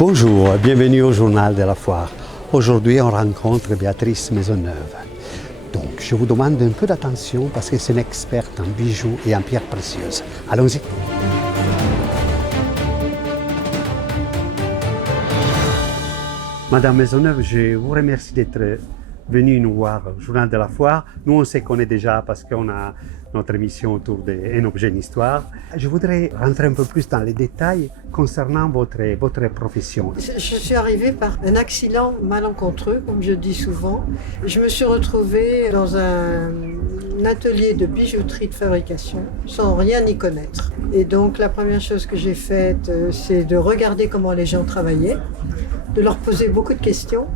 Bonjour, bienvenue au Journal de la Foire. Aujourd'hui, on rencontre Béatrice Maisonneuve. Donc, je vous demande un peu d'attention parce que c'est une experte en bijoux et en pierres précieuses. Allons-y. Madame Maisonneuve, je vous remercie d'être venue nous voir au Journal de la Foire. Nous, on se connaît déjà parce qu'on a notre émission autour d'un objet, une histoire. Je voudrais rentrer un peu plus dans les détails concernant votre profession. Je suis arrivée par un accident malencontreux, comme je dis souvent. Je me suis retrouvée dans un atelier de bijouterie de fabrication sans rien y connaître. Et donc la première chose que j'ai faite, c'est de regarder comment les gens travaillaient, de leur poser beaucoup de questions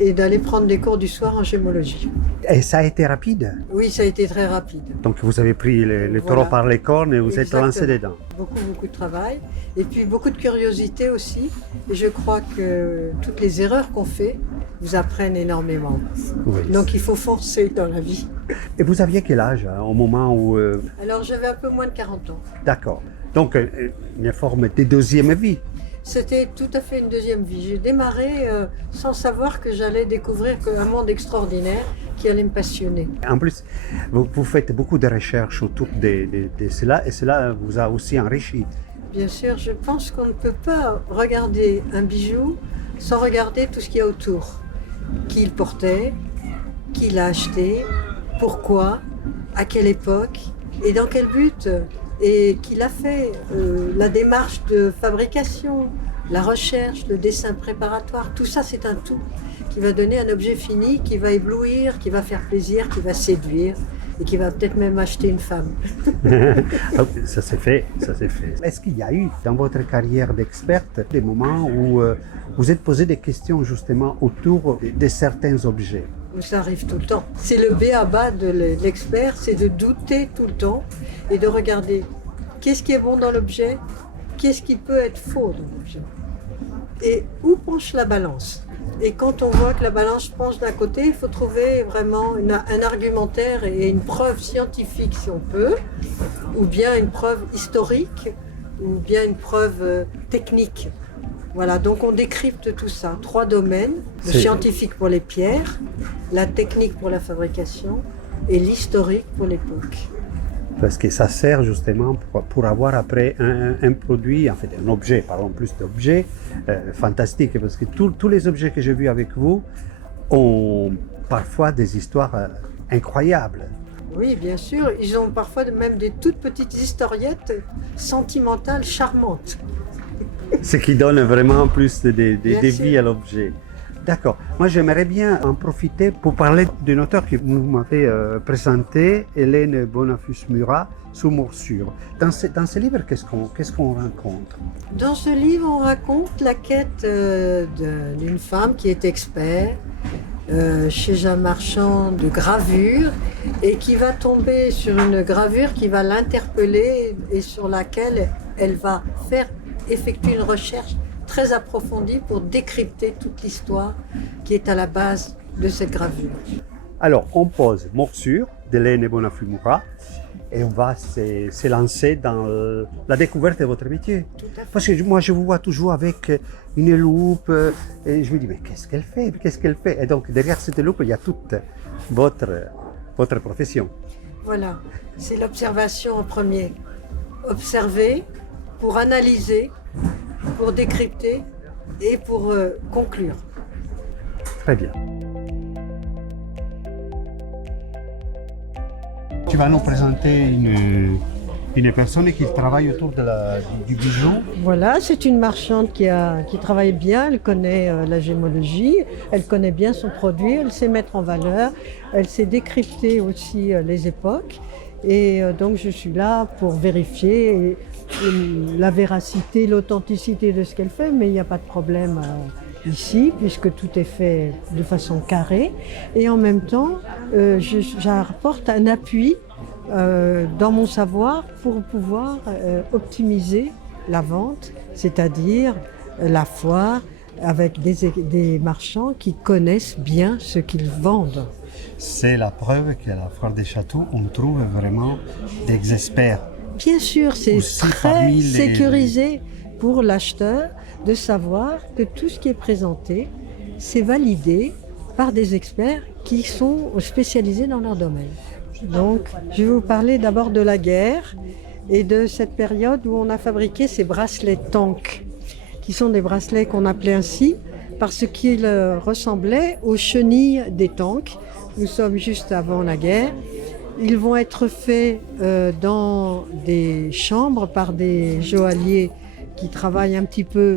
et d'aller prendre des cours du soir en gémologie. Et ça a été rapide? Oui, ça a été très rapide. Donc vous avez pris le taureau par les cornes et vous êtes lancé dedans. Beaucoup de travail et puis beaucoup de curiosité aussi. Et je crois que toutes les erreurs qu'on fait vous apprennent énormément. Oui. Donc il faut foncer dans la vie. Et vous aviez quel âge au moment où... Alors j'avais un peu moins de 40 ans. D'accord. Donc une forme de deuxième vie. C'était tout à fait une deuxième vie. J'ai démarré sans savoir que j'allais découvrir un monde extraordinaire qui allait me passionner. En plus, vous faites beaucoup de recherches autour de cela et cela vous a aussi enrichi. Bien sûr, je pense qu'on ne peut pas regarder un bijou sans regarder tout ce qu'il y a autour. Qui il portait, qui l'a acheté, pourquoi, à quelle époque et dans quel but. Et qu'il a fait la démarche de fabrication, la recherche, le dessin préparatoire, tout ça c'est un tout qui va donner un objet fini, qui va éblouir, qui va faire plaisir, qui va séduire et qui va peut-être même acheter une femme. Ça s'est fait, ça s'est fait. Est-ce qu'il y a eu dans votre carrière d'experte des moments où vous êtes posé des questions justement autour de certains objets? Ça arrive tout le temps. C'est le b.a.-ba de l'expert, c'est de douter tout le temps et de regarder qu'est-ce qui est bon dans l'objet, qu'est-ce qui peut être faux dans l'objet et où penche la balance. Et quand on voit que la balance penche d'un côté, il faut trouver vraiment un argumentaire et une preuve scientifique si on peut, ou bien une preuve historique, ou bien une preuve technique. Voilà, donc on décrypte tout ça. 3 domaines, le scientifique pour les pierres, la technique pour la fabrication et l'historique pour l'époque. Parce que ça sert justement pour avoir après un produit, en fait un objet, parlons plus d'objets, fantastique. Parce que tous les objets que j'ai vus avec vous ont parfois des histoires incroyables. Oui, bien sûr, ils ont parfois même des toutes petites historiettes sentimentales charmantes. Ce qui donne vraiment plus de vie à l'objet. D'accord. Moi, j'aimerais bien en profiter pour parler d'un auteur que vous m'avez présenté, Hélène Bonafus-Murat, Sous morsure. Dans ce livre, qu'est-ce qu'on rencontre? Dans ce livre, on raconte la quête d'une femme qui est expert chez un marchand de gravure et qui va tomber sur une gravure qui va l'interpeller et sur laquelle elle va effectuer une recherche très approfondie pour décrypter toute l'histoire qui est à la base de cette gravure. Alors, on pose Morsure d'Hélène Bonafus-Murat et on va se lancer dans la découverte de votre métier. Parce que moi, je vous vois toujours avec une loupe et je me dis, mais qu'est-ce qu'elle fait? Qu'est-ce qu'elle fait? Et donc, derrière cette loupe, il y a toute votre profession. Voilà, c'est l'observation en premier. Observer pour analyser, pour décrypter et pour conclure. Très bien. Tu vas nous présenter une personne qui travaille autour du bijou. Voilà, c'est une marchande qui travaille bien, elle connaît la gémologie, elle connaît bien son produit, elle sait mettre en valeur, elle sait décrypter aussi les époques. Et donc je suis là pour vérifier la véracité, l'authenticité de ce qu'elle fait, mais il n'y a pas de problème ici, puisque tout est fait de façon carrée. Et en même temps, j'apporte un appui dans mon savoir pour pouvoir optimiser la vente, c'est-à-dire la foire, avec des marchands qui connaissent bien ce qu'ils vendent. C'est la preuve qu'à la foire des châteaux, on trouve vraiment des experts. Bien sûr, c'est très sécurisé pour l'acheteur de savoir que tout ce qui est présenté, c'est validé par des experts qui sont spécialisés dans leur domaine. Donc, je vais vous parler d'abord de la guerre et de cette période où on a fabriqué ces bracelets tanks, qui sont des bracelets qu'on appelait ainsi parce qu'ils ressemblaient aux chenilles des tanks. Nous sommes juste avant la guerre. Ils vont être faits dans des chambres par des joailliers qui travaillent un petit peu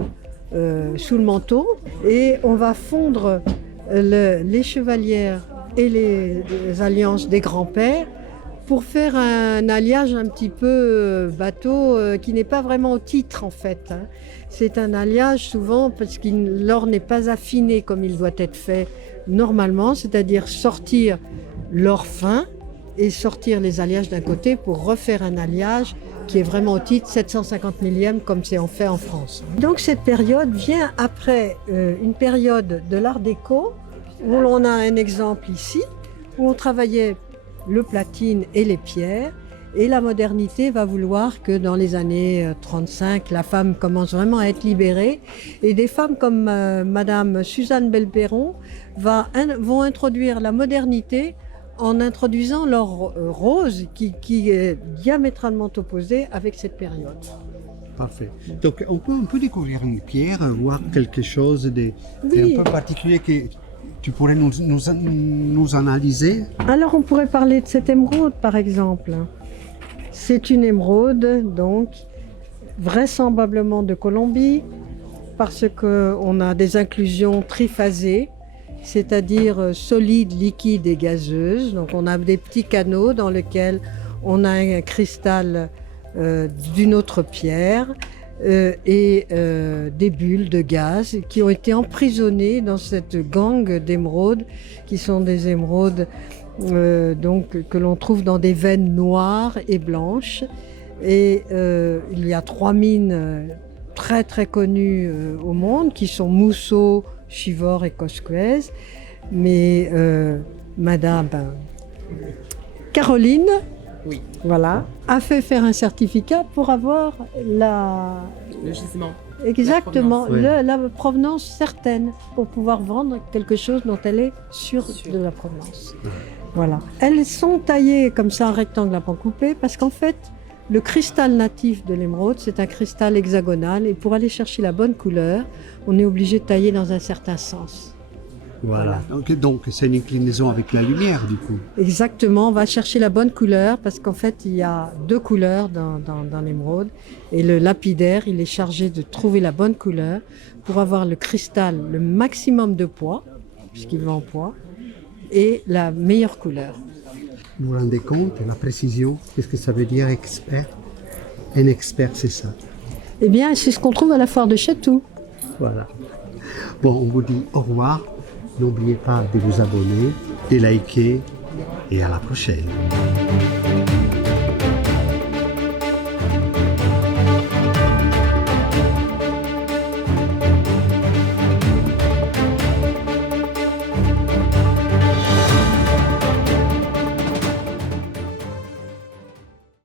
sous le manteau. Et on va fondre les chevalières et les alliances des grands-pères pour faire un alliage un petit peu bateau qui n'est pas vraiment au titre en fait. C'est un alliage souvent parce que l'or n'est pas affiné comme il doit être fait normalement, c'est-à-dire sortir l'or fin et sortir les alliages d'un côté pour refaire un alliage qui est vraiment au titre 750 millième comme c'est en fait en France. Donc cette période vient après une période de l'art déco où l'on a un exemple ici où on travaillait le platine et les pierres. Et la modernité va vouloir que dans les années 35, la femme commence vraiment à être libérée. Et des femmes comme Madame Suzanne Belperron vont introduire la modernité en introduisant l'or rose qui est diamétralement opposé avec cette période. Parfait. Donc on peut découvrir une pierre, voir quelque chose de Oui. un peu particulier que tu pourrais nous analyser. Alors on pourrait parler de cette émeraude par exemple. C'est une émeraude donc vraisemblablement de Colombie parce qu'on a des inclusions triphasées, c'est-à-dire solides, liquides et gazeuses. Donc on a des petits canaux dans lesquels on a un cristal d'une autre pierre et des bulles de gaz qui ont été emprisonnées dans cette gangue d'émeraudes qui sont des émeraudes donc, que l'on trouve dans des veines noires et blanches. Et il y a 3 mines très très connues au monde qui sont Mousseau, Chivor et Cosquez. Mais Madame Caroline, Oui. voilà, a fait faire un certificat pour avoir Le gisement. exactement provenance. la provenance certaine pour pouvoir vendre quelque chose dont elle est sûre Sûre. de la provenance. Voilà. Elles sont taillées comme ça en rectangle à pan coupé parce qu'en fait, le cristal natif de l'émeraude, c'est un cristal hexagonal et pour aller chercher la bonne couleur, on est obligé de tailler dans un certain sens. Voilà. Donc c'est une inclinaison avec la lumière du coup. Exactement, on va chercher la bonne couleur parce qu'en fait, il y a 2 couleurs dans l'émeraude et le lapidaire, il est chargé de trouver la bonne couleur pour avoir le cristal, le maximum de poids, puisqu'il va en poids, et la meilleure couleur. Vous vous rendez compte, la précision, qu'est-ce que ça veut dire expert? Un expert, c'est ça. Eh bien, c'est ce qu'on trouve à la foire de Chatou. Voilà. Bon, on vous dit au revoir. N'oubliez pas de vous abonner, de liker et à la prochaine.